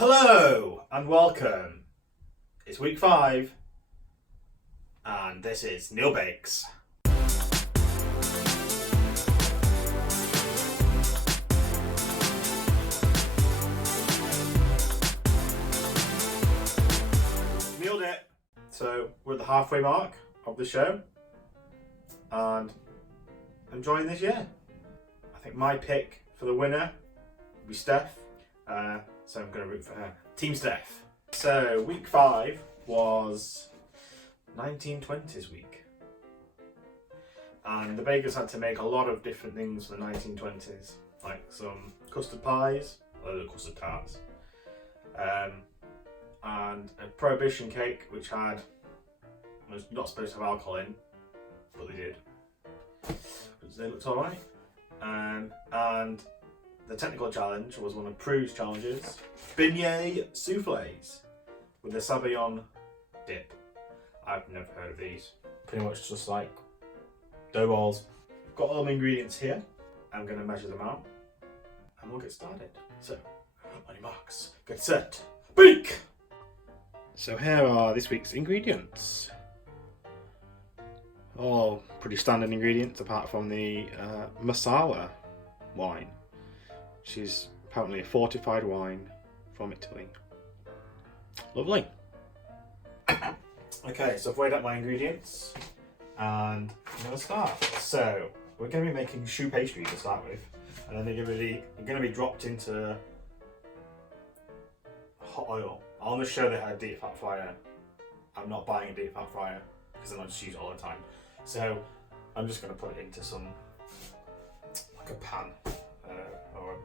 Hello and welcome. It's week 5 and this is Neil Bakes. Nailed it. So we're at the halfway mark of the show and enjoying this year. I think my pick for the winner will be Steph. So I'm going to root for her. Team Steph. So week 5 was 1920's week. And the bakers had to make a lot of different things for the 1920's. Like some custard pies, custard tarts. And a prohibition cake which was not supposed to have alcohol in, but they did. Because they looked alright. And the technical challenge was one of Prue's challenges, Beignets Soufflés with the Sabayon dip. I've never heard of these. Pretty much just like dough balls. Got all the ingredients here. I'm going to measure them out and we'll get started. So, on your marks, get set, bake! So here are this week's ingredients. All pretty standard ingredients apart from the masala wine. She's apparently a fortified wine from Italy. Lovely. Okay, so I've weighed up my ingredients and I'm going to start. So we're going to be making choux pastry to start with, and then they're going to be dropped into hot oil. I want to show that I had a deep fat fryer. I'm not buying a deep fat fryer because I don't just use it all the time. So I'm just going to put it into like a pan or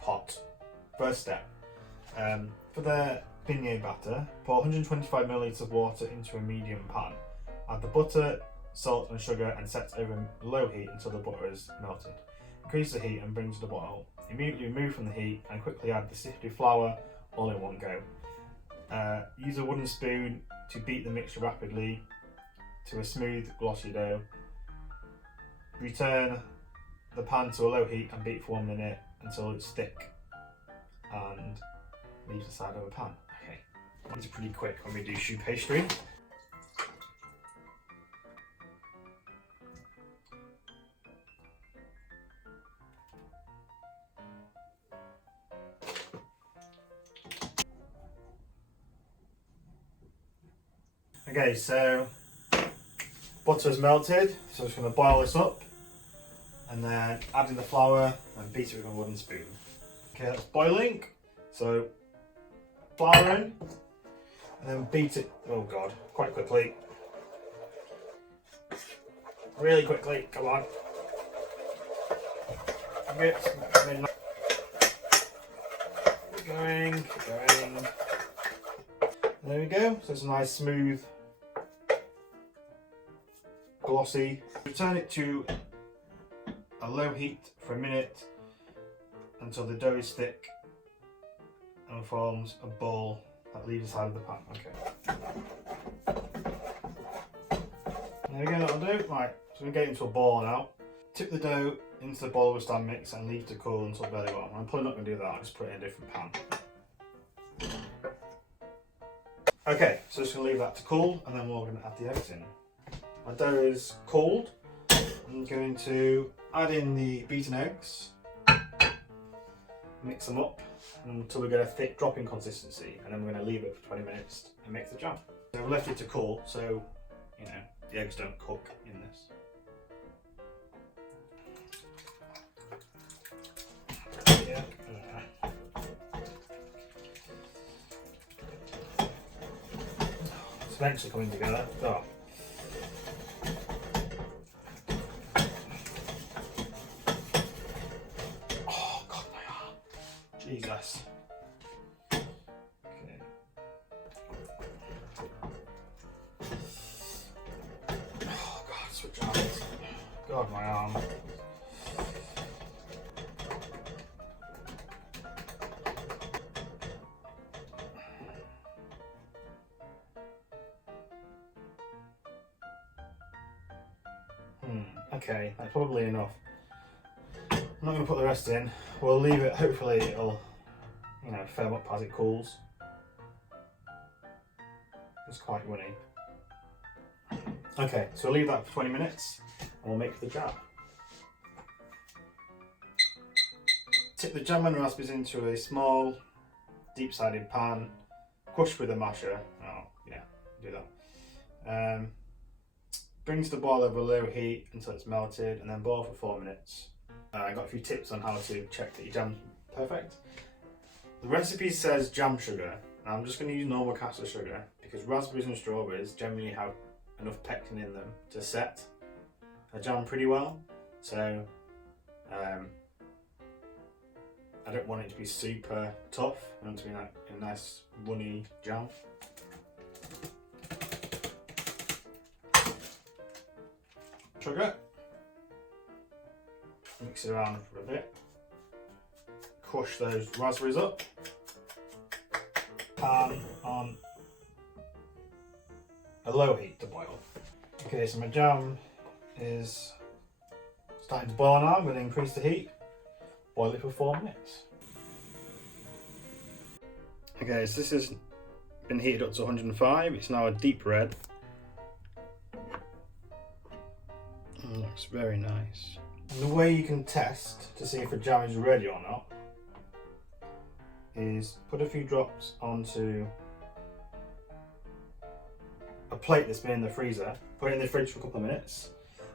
pot. First step. For the beignet batter, pour 125 milliliters of water into a medium pan. Add the butter, salt and sugar and set over low heat until the butter is melted. Increase the heat and bring to the boil. Immediately remove from the heat and quickly add the sifted flour all in one go. Use a wooden spoon to beat the mixture rapidly to a smooth, glossy dough. Return the pan to a low heat and beat for 1 minute until it's thick and leave the side of the pan. Okay, it's pretty quick when we do choux pastry. Okay, so butter's melted, so I'm just going to boil this up and then add in the flour and beat it with a wooden spoon. Okay, that's boiling, so flour in and then beat it, oh god, quite quickly. Really quickly, come on. Keep going. There we go, so it's a nice smooth, glossy. Return it to a low heat for a minute until the dough is thick and forms a ball that leaves the side of the pan. Okay. There we go, that'll do. Right, so we get it into a ball now. Tip the dough into the bowl with stand mix and leave to cool until belly warm. I'm probably not going to do that, I'll just put it in a different pan. Okay, so just going to leave that to cool and then we're going to add the eggs in. My dough is cold. I'm going to add in the beaten eggs, mix them up until we get a thick dropping consistency, and then we're going to leave it for 20 minutes and mix the jam. So I've left it to cool so the eggs don't cook in this. Yeah. It's eventually coming together. Oh. Jesus. Okay. Oh god, switch arms. God, my arm. Okay, that's probably enough. I'm not going to put the rest in. We'll leave it, hopefully it'll, you know, firm up as it cools. It's quite runny. Okay, so I'll leave that for 20 minutes and we'll make the jam. Tip the jam and raspberries into a small, deep-sided pan, crush with a masher. Oh, yeah, do that. Bring to the boil over low heat until it's melted and then boil for 4 minutes. I got a few tips on how to check that your jam's perfect. The recipe says jam sugar. I'm just going to use normal caster sugar because raspberries and strawberries generally have enough pectin in them to set a jam pretty well. So I don't want it to be super tough. I want it to be like a nice runny jam. Sugar. Mix it around for a bit. Crush those raspberries up. Pan on a low heat to boil. Okay, so my jam is starting to boil now. I'm going to increase the heat. Boil it for 4 minutes. Okay, so this has been heated up to 105. It's now a deep red. Looks very nice. And the way you can test to see if a jam is ready or not is put a few drops onto a plate that's been in the freezer, put it in the fridge for a couple of minutes,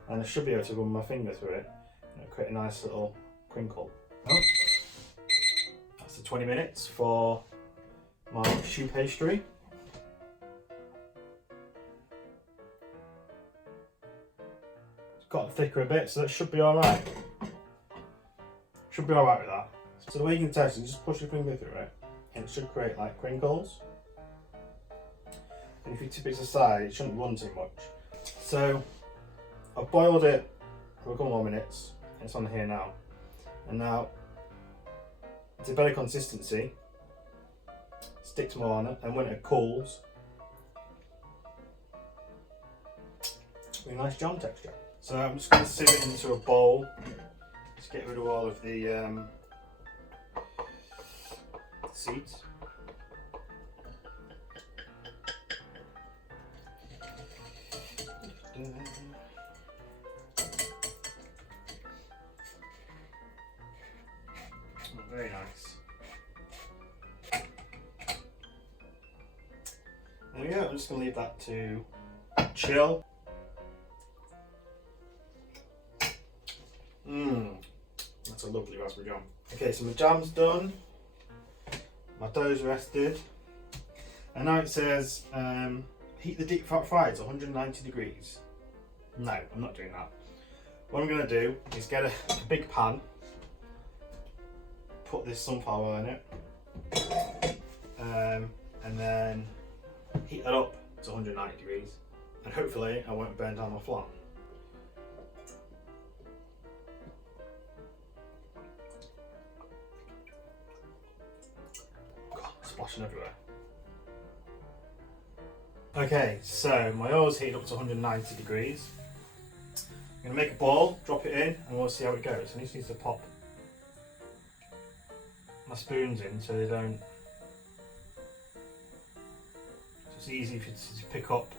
and I should be able to run my finger through it and it'll create a nice little crinkle. Oh. That's the 20 minutes for my choux pastry. It's got thicker a bit, so that should be alright. Should be alright with that. So the way you can test is just push your finger through it and it should create like crinkles. And if you tip it aside, it shouldn't run too much. So I've boiled it for a couple more minutes. It's on here now. And now it's a better consistency. Sticks more on it, and when it cools, really nice jam texture. So I'm just going to sieve it into a bowl to get rid of all of the seeds. Very nice. There we go, I'm just going to leave that to chill. That's a lovely raspberry jam. Okay, so my jam's done, my dough's rested, and now it says heat the deep fat fryer to 190 degrees. No, I'm not doing that. What I'm going to do is get a big pan, put this sunflower oil in it, and then heat that up to 190 degrees, and hopefully I won't burn down my flan. God, splashing everywhere. Okay, so my oil's heated up to 190 degrees. I'm going to make a ball, drop it in, and we'll see how it goes. I just need to pop my spoons in so they don't. So it's easy for it to pick up.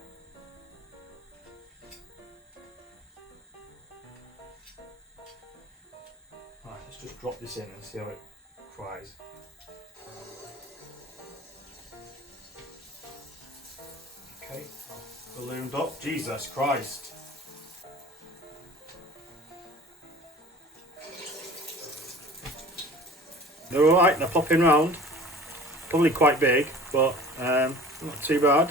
Right, let's just drop this in and see how it fries. Okay, ballooned up. Jesus Christ. They're alright, they're popping round. Probably quite big, but not too bad.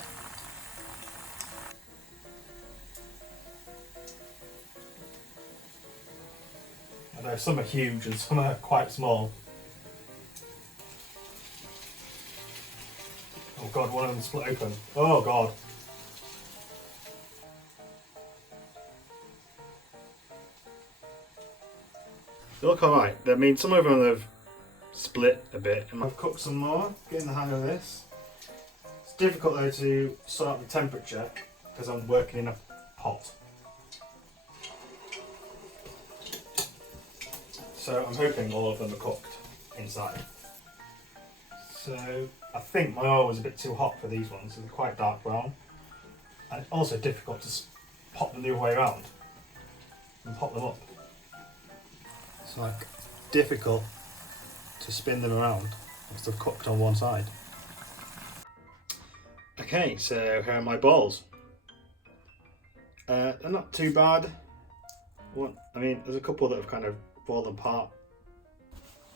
Although some are huge and some are quite small. Oh God, one of them split open. Oh God. They look alright. I mean, some of them have split a bit. And I've cooked some more, getting the hang of this. It's difficult though to sort out the temperature because I'm working in a pot. So I'm hoping all of them are cooked inside. So I think my oil was a bit too hot for these ones, so they're quite dark brown. And it's also difficult to pop them the other way around and pop them up. It's like difficult to spin them around once they've cooked on one side. Okay, so here are my balls. They're not too bad. I mean, there's a couple that have kind of fallen apart,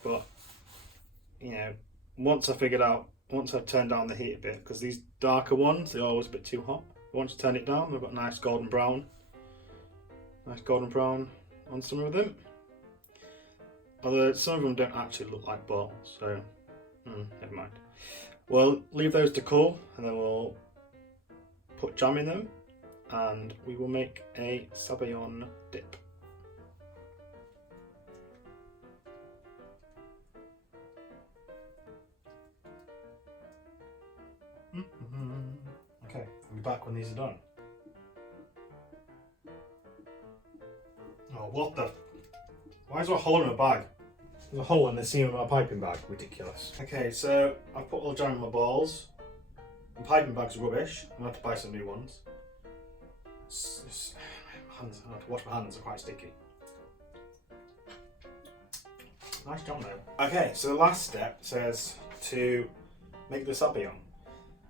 but you know, once I've turned down the heat a bit, because these darker ones, they're always a bit too hot. Once you turn it down, they've got nice golden brown on some of them. Although some of them don't actually look like balls, so never mind. We'll leave those to cool, and then we'll put jam in them, and we will make a Sabayon dip. Okay, I'll be back when these are done. Oh, what the? Why is there a hole in my bag? There's a hole in the seam of my piping bag. Ridiculous. Okay, so I've put all the jam in my balls. The piping bag's rubbish. I'm going to have to buy some new ones. I have to wash my hands, they're quite sticky. Nice jam though. Okay, so the last step says to make the Sabayon.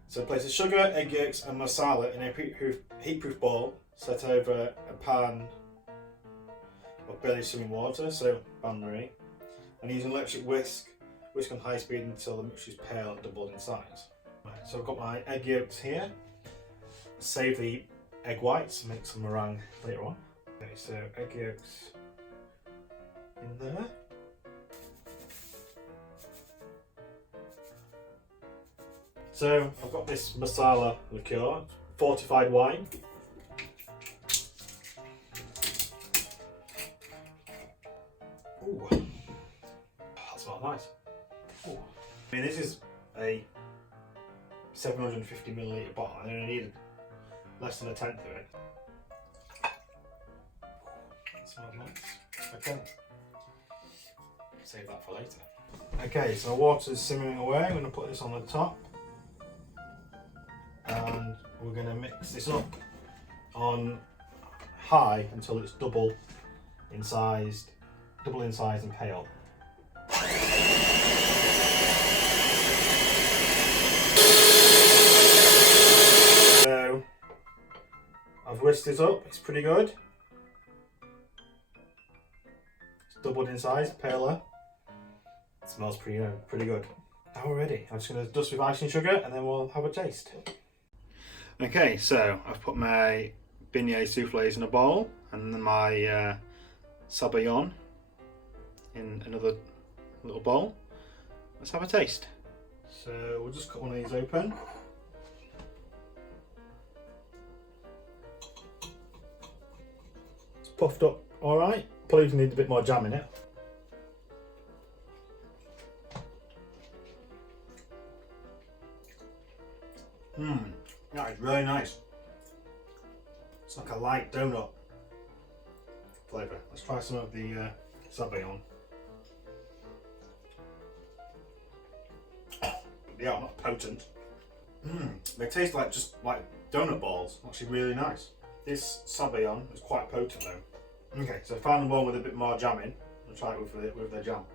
So place the sugar, egg yolks and masala in a heat-proof bowl, set over a pan of barely swimming water, so bain-marie, and use an electric whisk on high speed until the mixture is pale and doubled in size. Right, so I've got my egg yolks here. Save the egg whites and make some meringue later on. Okay, so egg yolks in there. So I've got this masala liqueur, fortified wine. Ooh, that smells nice. Ooh. I mean, this is a 750 milliliter bottle. I only needed less than a tenth of it. That smells nice. Okay. Save that for later. Okay, so water's simmering away. I'm going to put this on the top. And we're going to mix this up on high until it's double in size and pale. So I've whisked it up, it's pretty good. It's doubled in size, paler. It smells pretty good. Now we're ready. I'm just going to dust with icing sugar and then we'll have a taste. Okay, so I've put my Beignets Soufflés in a bowl and then my Sabayon in another little bowl. Let's have a taste. So we'll just cut one of these open. It's puffed up alright. Probably even need a bit more jam in it. That is really nice. It's like a light donut flavour. Let's try some of the Sabayon. Yeah, not potent. They taste like just like donut balls. Actually, really nice. This Sabayon is quite potent though. Okay, so I found one with a bit more jam in. I'll try it with the jam.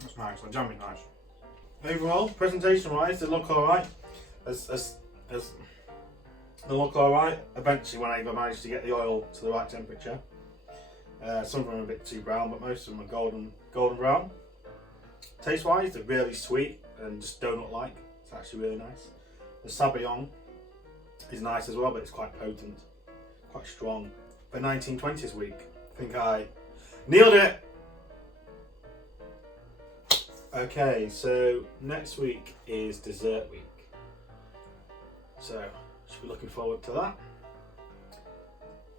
That's nice. The jam is nice. Overall, presentation-wise, they look alright. As they look alright. Eventually, when I managed to get the oil to the right temperature. Some of them are a bit too brown, but most of them are golden brown. Taste-wise, they're really sweet and just donut-like. It's actually really nice. The Sabayon is nice as well, but it's quite potent, quite strong. For 1920's week, I think I nailed it. Okay, so next week is dessert week. So, should be looking forward to that.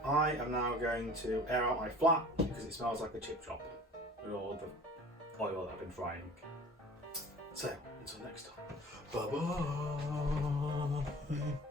I am now going to air out my flat because it smells like a chip shop with all the oil that I've been frying. So, until next time. Bye bye.